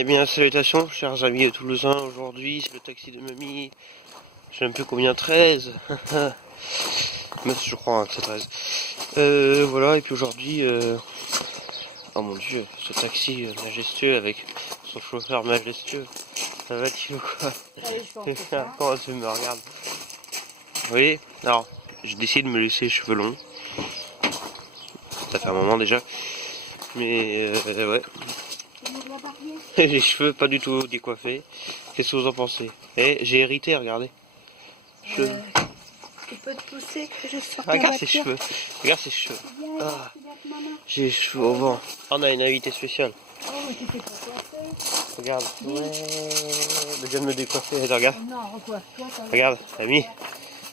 Eh bien, salutations, chers amis toulousains. Aujourd'hui, c'est le taxi de mamie. Je sais même plus combien, 13. Mais je crois que c'est 13. Voilà, et puis aujourd'hui, oh mon dieu, ce taxi majestueux avec son chauffeur majestueux. Ça va-t-il ou quoi? Comment tu me regardes? Oui, alors, j'ai décidé de me laisser les cheveux longs. Ça fait un moment déjà. Mais ouais. Les cheveux pas du tout décoiffés. Qu'est-ce que vous en pensez? Eh, j'ai hérité, regardez. Tu peux te pousser que je sorte Regarde ses cheveux. Regarde ses cheveux. Ah, j'ai les cheveux au vent. On a une invitée spéciale. Oh, mais tu t'es pas coiffé. Regarde. Ouais. Elle vient de me décoiffer. Regarde. Non, recoiffe-toi. Regarde, Ami.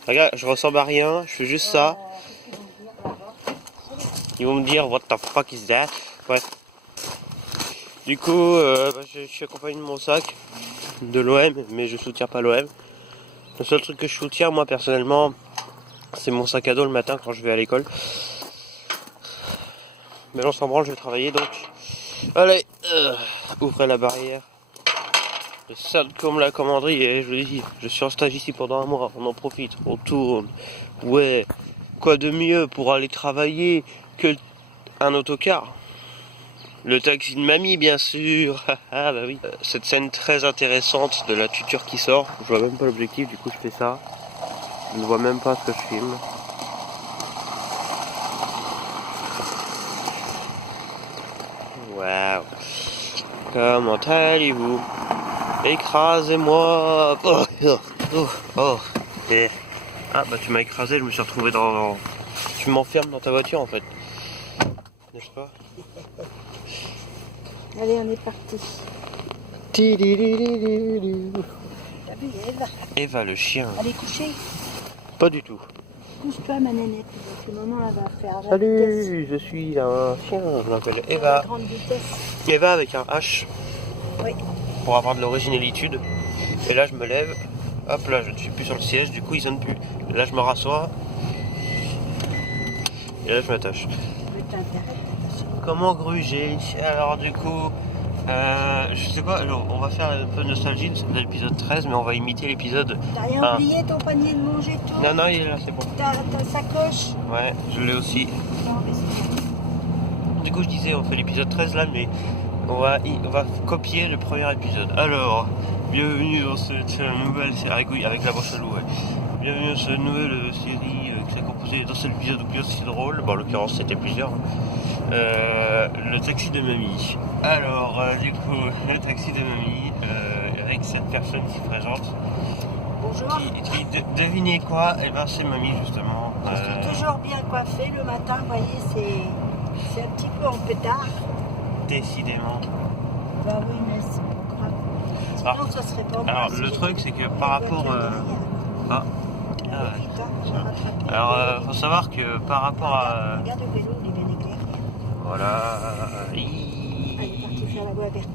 Regarde, je ressemble à rien. Je fais juste ça. Ils vont me dire what the fuck is that? Ouais. Du coup, je suis accompagné de mon sac de l'OM, mais je soutiens pas l'OM. Le seul truc que je soutiens, moi personnellement, c'est mon sac à dos le matin quand je vais à l'école. Mais là, on s'en branle, je vais travailler donc. Allez, ouvrez la barrière. Le sale comme la commanderie, et je vous dis, je suis en stage ici pendant un mois, on en profite, on tourne. Ouais, quoi de mieux pour aller travailler que un autocar? Le taxi de mamie, bien sûr. Ah bah oui. Cette scène très intéressante de la tuture qui sort. Je vois même pas l'objectif, du coup je fais ça. Je ne vois même pas ce que je filme. Waouh. Comment allez-vous? Écrasez-moi. Oh, oh, oh, oh. Et... Ah bah tu m'as écrasé, je me suis retrouvé dans... Tu m'enfermes dans ta voiture en fait. N'est-ce pas? Allez, on est parti. T'as vu, Eva? Eva le chien. Allez, coucher. Pas du tout. Couche-toi, ma nénette. À ce moment, elle va faire la Salut, vitesse. je suis un chien, je m'appelle À Eva. la grande vitesse. Eva avec un H. Oui. Pour avoir de l'originalité. Et là je me lève. Hop là, je ne suis plus sur le siège, du coup il sonne plus. Et là je me rassois. Et là je m'attache. Mais t'intéresse, attention. Comment gruger? Alors du coup, je sais pas, alors, on va faire un peu de nostalgie de l'épisode 13, mais on va imiter l'épisode. T'as rien 1. oublié, ton panier de manger, toi? Non, non, il est là, c'est bon. Ta sacoche? Ouais, je l'ai aussi. Non, mais c'est... Du coup je disais, on fait l'épisode 13 là, mais on va copier le premier épisode. Alors, bienvenue dans cette nouvelle série, avec la voix chelou, ouais. Bienvenue dans cette nouvelle série qui s'est composée d'un seul épisode ou plusieurs, c'est drôle. Bon, en l'occurrence, c'était plusieurs. Le taxi de mamie. Alors, du coup, le taxi de mamie, avec cette personne qui se présente. Bonjour. Devinez quoi? Eh ben, c'est mamie, justement. Je suis toujours bien coiffée le matin, vous voyez, c'est un petit peu en pétard. Décidément. Bah oui, mais c'est pas grave. Sinon, Alors, ça serait pas alors, mal, le si truc, c'est que par rapport... Ah. Ah ouais. Putain, j'ai rattrapé. Alors, faut savoir que par rapport à... Regarde le vélo, il est bien éclairé. Voilà. Allez, parti faire la voie verte.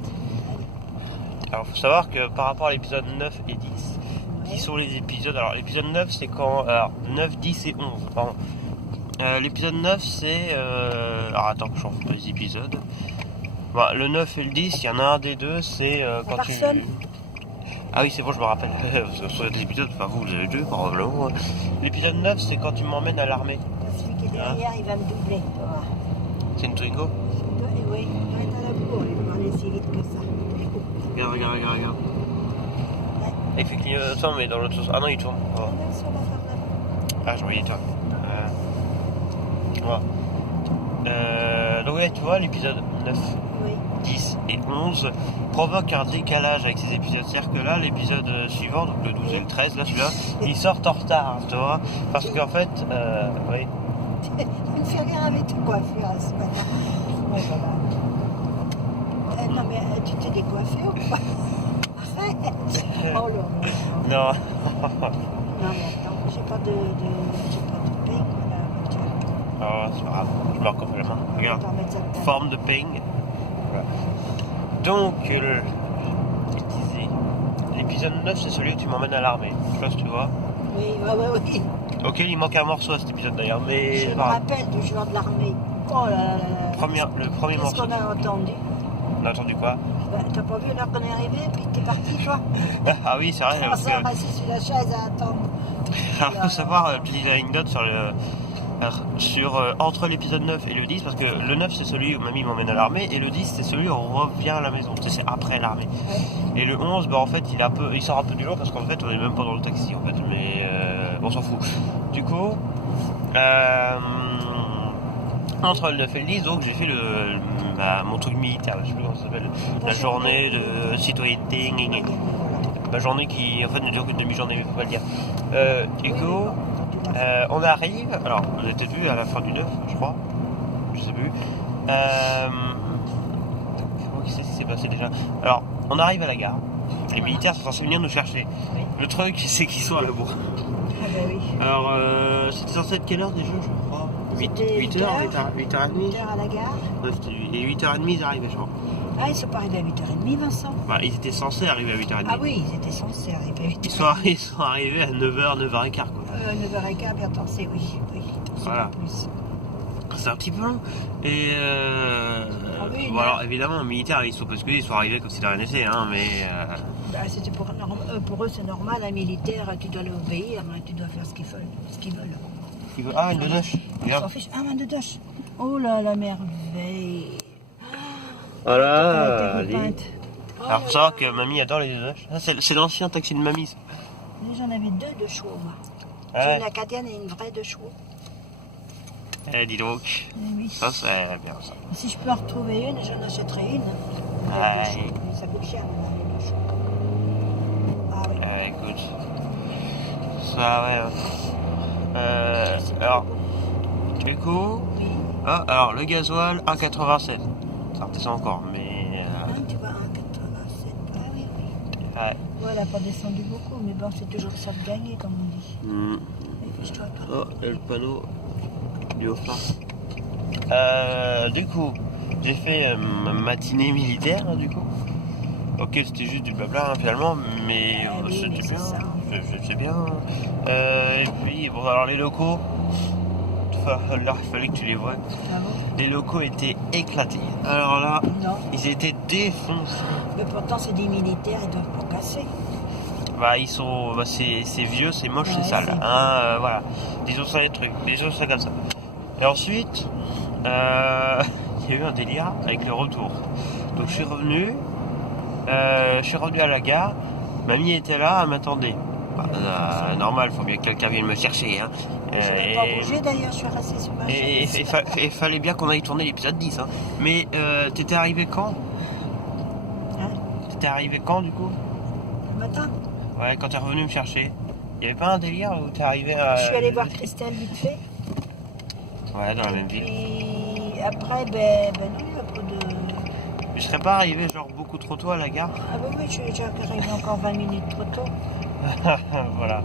Allez. Alors, faut savoir que par rapport à l'épisode 9 et 10, qui sont les épisodes... Alors, l'épisode 9, c'est quand... Alors, 9, 10 et 11, pardon. L'épisode 9, c'est... Alors, attends, je change pas les épisodes. Bon, le 9 et le 10, il y en a un des deux, c'est quand tu... personne. Ah oui, c'est bon, je me rappelle. Sur des épisodes, enfin vous avez deux, probablement. L'épisode 9, c'est quand tu m'emmènes à l'armée. Celui qui est derrière, il va me doubler. Tu vois. C'est une Twingo? Oui, arrête à la bourre, il va aller si vite que ça. Regarde. Effectivement, attends, mais dans l'autre sens. Ah non, il tourne. Oh. Regarde sur la barre là. Ah, je voyais toi. Voilà. Donc ouais, tu vois, l'épisode 9, Oui. 10 et 11 provoque un décalage avec ces épisodes. C'est-à-dire que là, l'épisode suivant, donc le 12 et le 13, là, celui-là, ils sortent en retard, tu vois. Parce qu'en fait, oui. Une ferrière avec ta coiffure ce matin. Ouais, voilà. Non, mais tu t'es décoiffé ou pas? Arrête. Oh là. Non. Non, mais attends, j'ai pas de peigne, la voiture. Oh, c'est pas grave, je me recoiffe la main. Regarde, On va mettre ça dedans. forme de peigne. Voilà. Donc, je disais, l'épisode 9, c'est celui où tu m'emmènes à l'armée. Je sais pas si tu vois. Oui, oui. Ok, il manque un morceau à cet épisode d'ailleurs, mais Je c'est me pas grave. rappelle du joueur de l'armée. Oh là là là là. Le premier Qu'est-ce morceau. qu'on a entendu? On a attendu quoi? Bah, t'as pas vu l'heure qu'on est arrivé, puis t'es parti, toi? Ah oui, c'est vrai. On Parce que... s'est assis sur la chaise à attendre. Alors, faut savoir, petite anecdote sur entre l'épisode 9 et le 10, parce que le 9 c'est celui où mamie m'emmène à l'armée, et le 10 c'est celui où on revient à la maison, c'est après l'armée. Ouais. Et le 11, bah en fait, il sort un peu du lot, parce qu'en fait, on est même pas dans le taxi, en fait, mais on s'en fout. Du coup, entre le 9 et le 10, donc j'ai fait mon truc militaire, je sais plus comment ça s'appelle, la journée de citoyenneté, ma journée qui en fait ne dure qu'une demi-journée, mais faut pas le dire. Du coup, on arrive, alors on était vu à la fin du 9, je crois, je sais plus. Qu'est-ce qui s'est passé déjà? Alors, on arrive à la gare, les militaires sont censés venir nous chercher. Oui. Le truc, c'est qu'ils sont à la bourre. Ah bah oui. Alors, c'était censé être quelle heure déjà, je crois? 8h, 8h30. 8h à la gare. Ouais, c'était 8. Et 8h30, ils arrivaient, je crois. Ah, ils sont pas arrivés à 8h30, Vincent? Bah, ils étaient censés arriver à 8h30. Ah oui, ils étaient censés arriver à 8h30. Ils sont arrivés à 9h, 9h15, quoi. 9h15, bien pensé, oui. C'est Voilà. pas plus. C'est un petit peu long. Et oui, bon, alors évidemment, les militaires, ils sont arrivés comme si de rien n'était, hein, mais Bah, c'était pour eux, c'est normal, un militaire, tu dois l'obéir, hein, tu dois faire ce qu'ils veulent. Ah, une dodoche. Ils Regarde. s'en fichent. Ah, un de doche. Oh là, la merveille. Voilà. Elle était repeinte. Oh Alors, faut là savoir là. que mamie adore les dodoches. Ah, c'est l'ancien taxi de mamie, ça. Mais j'en avais deux de chevaux, moi. Ah J'ai ouais. une acadienne et une vraie de chevaux. Eh, dis donc. Eh oui. Ça, c'est bien, ça. Si je peux en retrouver une, j'en achèterai une. Ah, De chevaux. Mais ça coûte cher, les deux chevaux. Ah oui. Écoute. Ça, ouais. Alors, du coup... Oui. Ah, alors, le gasoil, 1,87. Ça redescend encore, mais... Ah, tu vois, 1,87. Ah oui, oui. Ouais. Ouais, elle n'a pas descendu beaucoup, mais bon, c'est toujours ça de gagner, comme on dit. Et je dois pas. Oh, et le panneau du haut-plat. Du coup, j'ai fait ma matinée militaire, du coup. Ok, c'était juste du blabla, hein, finalement, mais Ah oui, mais c'était c'est bien. ça. C'est bien. Et puis, bon, alors les locaux, là, il fallait que tu les vois. Ah bon? Les locaux étaient éclatés. Alors là, Non. ils étaient défoncés. Mais pourtant, c'est des militaires, ils doivent pas casser. Bah, ils sont, bah, c'est vieux, c'est moche, Ouais, c'est sale. c'est- Hein, voilà. Disons ça les trucs, disons ça comme ça. Et ensuite, il y a eu un délire avec le retour. Donc je suis revenu à la gare. Mamie était là, elle m'attendait. Bah, normal, faut bien que quelqu'un vienne me chercher. Hein. Je n'ai pas bougé d'ailleurs, je suis restée sur ma Et chaise. il fallait bien qu'on aille tourner l'épisode 10. Hein. Mais t'étais arrivé quand? Hein? T'étais arrivé quand du coup? Le matin, Ouais, quand t'es revenu me chercher. Il y avait pas un délire où t'es arrivé à... je suis allée voir Christelle vite fait. Ouais, dans la même Et ville. puis après, ben non, après de. Je serais pas arrivé genre beaucoup trop tôt à la gare. Ah ben oui, je suis déjà arrivée encore 20 minutes trop tôt. Voilà.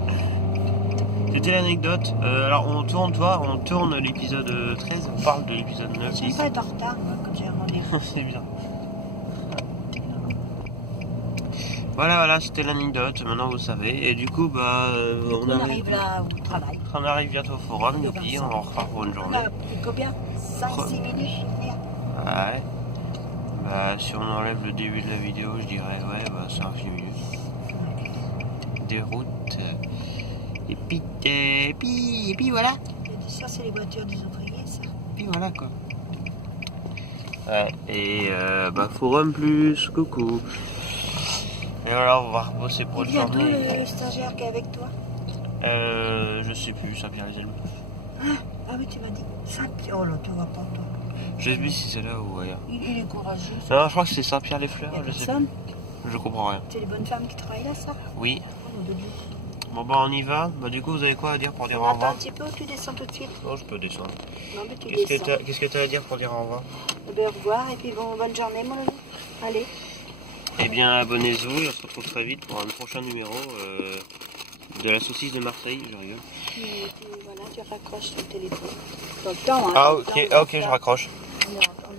C'était l'anecdote. Alors on tourne l'épisode 13, on parle de l'épisode 9, Je 10. pas être en retard, moi, quand j'ai un rendez-vous. C'est bien. Voilà, c'était l'anecdote, maintenant vous savez. Et du coup, bah, On arrive là au travail. on arrive bientôt au forum, Et youpi, Vincent. on en repart pour une On journée. a pris combien 5-6 minutes venir. Ouais. Bah, si on enlève le début de la vidéo, je dirais, ouais, bah, 5-6 minutes. Des routes. Et puis voilà. Ça, c'est les voitures des ouvriers, ça. Puis voilà quoi. Ouais, et bah forum plus, coucou. Et voilà, on va rebosser pour Il une vient d'où journée. le stagiaire qui est avec toi? Je sais plus, ça vient les Elbeuf. Ah oui, tu m'as dit. Saint-Pierre. Oh là, tu vois pas, toi. Je sais plus si c'est là ou ailleurs. Il est courageux. Non, je crois que c'est Saint-Pierre-les-Fleurs, Il y a je sais personne. plus. Je comprends rien. C'est les bonnes femmes qui travaillent là, ça? Oui. Oh, mon Dieu. Bon bah on y va. Bah du coup vous avez quoi à dire pour dire On au attend revoir? un petit peu ou tu descends tout de suite? Non, je peux descendre. Non, mais tu Qu'est-ce descends. que t'as à dire pour dire au revoir? Eh bien, au revoir et puis bonne journée, mon loulou. Allez. Eh bien abonnez-vous et on se retrouve très vite pour un prochain numéro de la saucisse de Marseille, je rigole. Et puis, voilà, tu raccroches ton téléphone. Dans le temps, hein. Ah dans le ok, temps, ok, je raccroche. on est en-